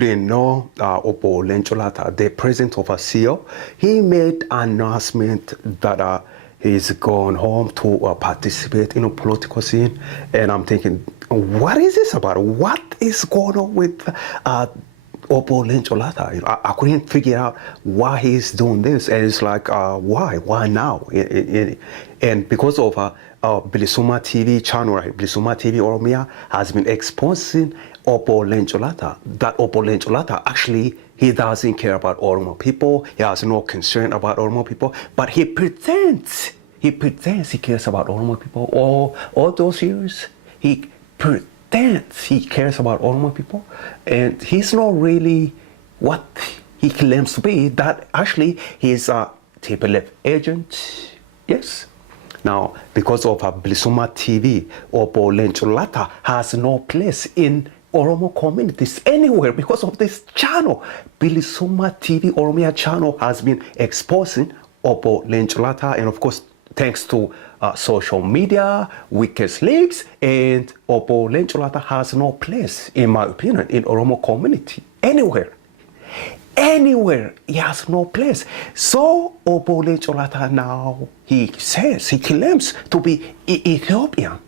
didn't know, Lencho Lata, the president of CEO, he made an announcement that he's going home to participate in a political scene. And I'm thinking, what is this about? What is going on with Lencho Lata? I couldn't figure out why he's doing this. And it's like, why? Why now? And because of BilisummaaTV channel, right? BilisummaaTV Oromia has been exposing Lencho Lata. That Lencho Lata, actually, he doesn't care about Oromo people. He has no concern about Oromo people. But he pretends he cares about Oromo people. All those years, he pretends he cares about Oromo people. And he's not really what he claims to be. That actually, he's a TPLF agent. Yes. Now, because of BilisummaaTV, Lencho Lata has no place in Oromo communities anywhere because of this channel. BilisummaaTV Oromia channel has been exposing Lencho Lata, and of course, thanks to social media, weakest links, and Lencho Lata has no place, in my opinion, in Oromo community anywhere. Anywhere, he has no place. So Lencho Lata now, he claims to be Ethiopian.